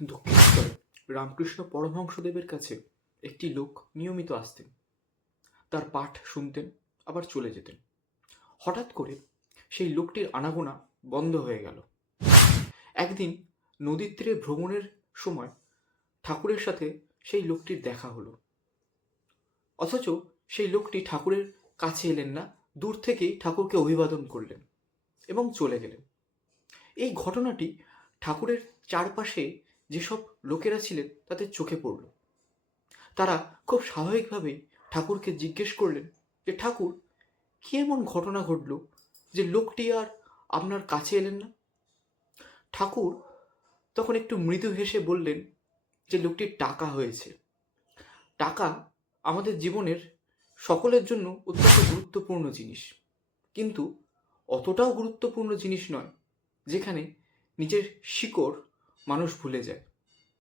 দক্ষিণেশ্বরে রামকৃষ্ণ পরমহংসদেবের কাছে একটি লোক নিয়মিত আসতেন। তার পাঠ শুনতেন, আবার চলে যেতেন। হঠাৎ করে সেই লোকটির আনাগোনা বন্ধ হয়ে গেল। একদিন নদীর তীরে ভ্রমণের সময় ঠাকুরের সাথে সেই লোকটির দেখা হলো। অথচ সেই লোকটি ঠাকুরের কাছে এলেন না, দূর থেকেই ঠাকুরকে অভিবাদন করলেন এবং চলে গেলেন। এই ঘটনাটি ঠাকুরের চারপাশে যেসব লোকেরা ছিলেন তাদের চোখে পড়ল। তারা খুব স্বাভাবিকভাবেই ঠাকুরকে জিজ্ঞেস করলেন যে, ঠাকুর, কি এমন ঘটনা ঘটল যে লোকটি আর আপনার কাছে এলেন না? ঠাকুর তখন একটু মৃদু হেসে বললেন যে লোকটির টাকা হয়েছে। টাকা আমাদের জীবনের সকলের জন্য অত্যন্ত গুরুত্বপূর্ণ জিনিস, কিন্তু অতটাও গুরুত্বপূর্ণ জিনিস নয় যেখানে নিজের শিকড় মানুষ ভুলে যায়।